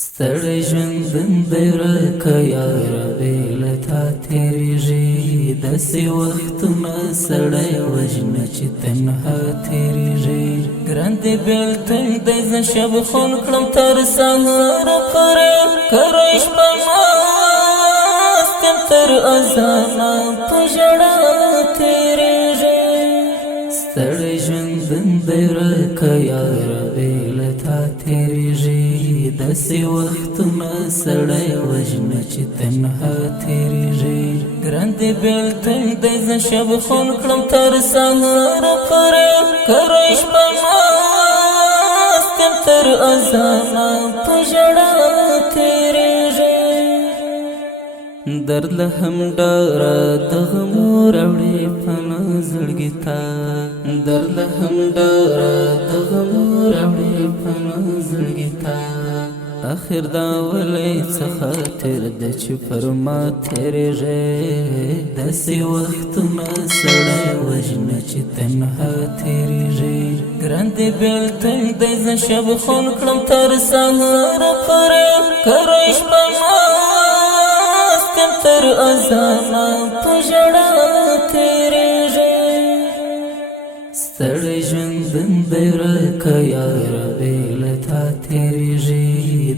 ستړی ژوندون دی ورکه یاره بې له تا تېرېږي داسې وختونه سړی وژنه چې تنها تېرېږي ګران دی بېلتون دی زه شبخون کړم تر سهاره پورې کره شپه ناست یم تر اذانه په ژړا تېرېږي ستړی ژوندون دی ورکه یاره بې له تا تېرېږي داسې وختونه سړی وژنه چې تنها تېرېږي ګران دی بېلتون دی زه شبخون کړم تر سهاره پورې کره شپه ناست یم تر اذانه په ژړا تېرېږي درد له هم ډاره د غمو راوړې پناه زړګي ته درد له هم ډاره د غمو راوړې پناه زړګي ته آخر دا ولې څه خاطر ده چې پر ما تېرېږي داسې وختونه سړی وژنه چې تنها تېرېږي ګران دی بېلتون دی زه شبخون کړم تر سهاره پورې کره شپه ناست یم تر اذانه په ژړا تېرېږي ستړی ژوندون دی ورکه یاره بې له تا تېرېږي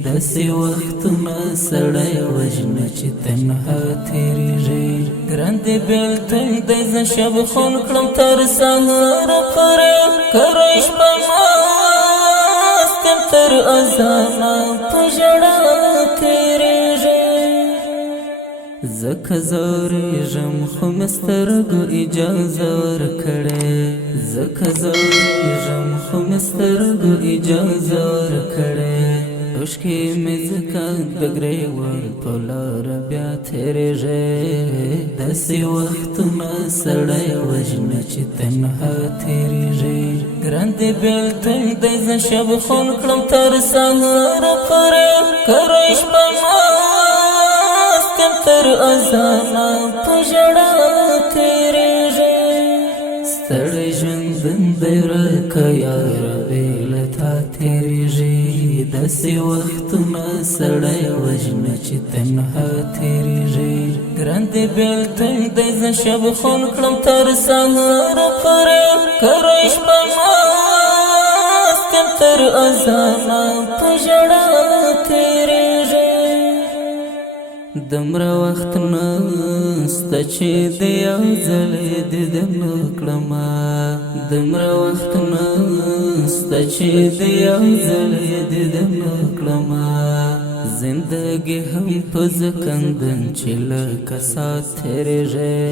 داسې وختونه سړی وژنه چې تنها تېرېږي ګران دی بېلتون دی زه شبخون کړم تر سهاره پورې کره شپه ناست یم تر اذانه په ژړا تېرېږي ځکه زورېږم خو مې سترګو اجازه ورکړې ځکه زورېږم خو مې سترګو اجازه ورکړې اوښکې مې ځکه د ګرېوان په لاره بیا تېرېږي داسې وختونه سړی وژنه چې تنها تېرېږي ګران دی بېلتون دی زه شبخون کړم تر سهاره پورې کره شپه ناست یم تر اذانه په ژړا تېرېږي ستړی ژوندون دی ورکه یاره بې له تا تېرېږي داسې وختونه سړی وژنه چې تنها تېرېږي ګران دی بېلتون دی زه شبخون کړم تر سهاره پورې کره شپه ناست یم تر اذانه په ژړا تېرېږي دومره وخت نسته چې د یو ځلې دیدن وکړمه دومره وخت نسته چې د یو ځلې دیدن وکړمه زندګي هم په ځکندن چې لکه ساعت تېرېږي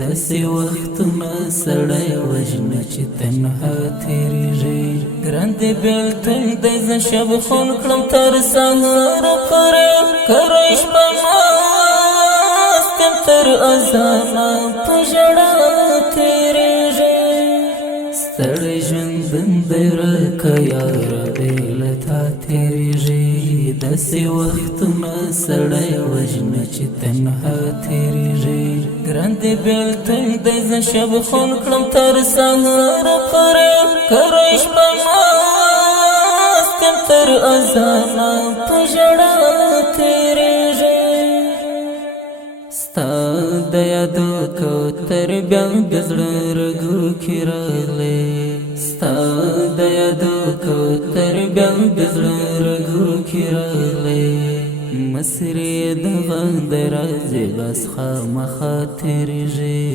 داسې وختونه سړی وژنه چې تنها تېرېږي ګران دی بېلتون دی زه شبخون کړم تر سهاره پورې کره شپه ناست یم تر اذانه په ژړا تېرېږي ستړی ژوندون دی ورکه یاره بې له تا تېرېږي داسې وختونه سړی وژنه چې تنها تېرېږي ګران دی بېلتون دی زه شبخون کړم تر سهاره پورې کره شپه ناست یم تر اذانه په ژړا تېرېږي ستا د یادو کوتر بیا د زړه رګو کې راغلې ستا د یادو کوتر بیا د زړه رګو کې راغلې مصري دغه د راځي بس خامخا تېرېږي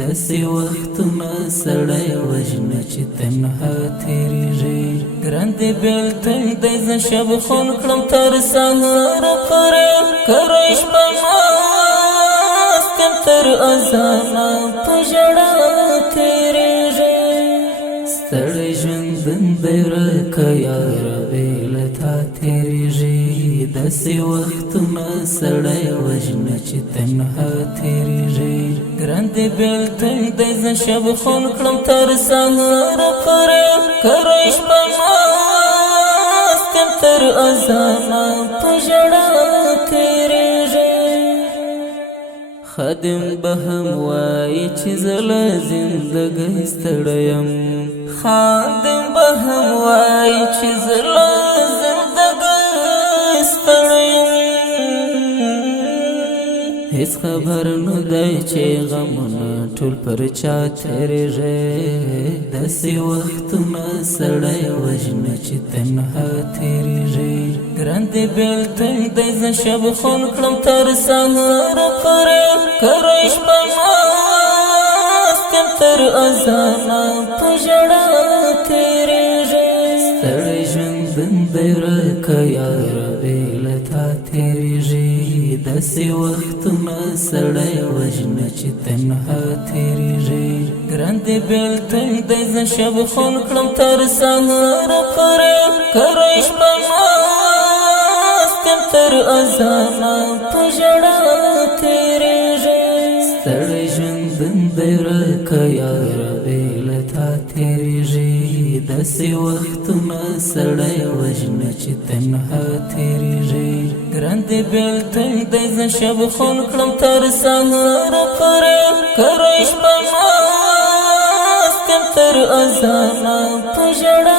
داسې وختونه سړی وژنه چې تنها تېرېږي ګران دی بېلتون دی زه شبخون کړم تر سهاره پورې کره شپه ناست یم تر اذانه په ژړا تېرېږي ستړی ژوندون دی ورکه یاره بې له تا تېرېږي داسې وختونه سړی وژنه چې تنها تېرېږي ګران دی بېلتون دی زه شبخون کړم تر سهاره پورې کره شپه ناست یم تر اذانه په ژړا تېرېږي خادم به هم وایي چې زه له زندګۍ ستړی یم خادم به هم وایي چې زه له زندګۍ هیڅ خبر نو دی چې غمونه ټول پر چا تیریږي داسې وختونه سړی وژنه چې تنها تیریږي ګران دی بېلتون دی زه شب خون کړم تر سهاره پورې کره شپه ناست یم تر اذانه په ژړا تیریږي ستړی ژوندون دی ورکه یاره بې له تا تیریږي داسې وختونه سړی وژنه چې تنها تیریږي ګران دی بېلتون دی زه شب خون کړم تر سهاره پورې کره شپه ناست یم تر اذانه په ژړا تیریږي ستړی ژوندون دی ورکه یاره بې له تا تیریږي داسې وختونه سړی وژنه چې تنها تیریږي ګران دی بېلتون دی زه شب خون کړم تر سهاره پورې کره شپه ناست یم تر اذانه په ژړا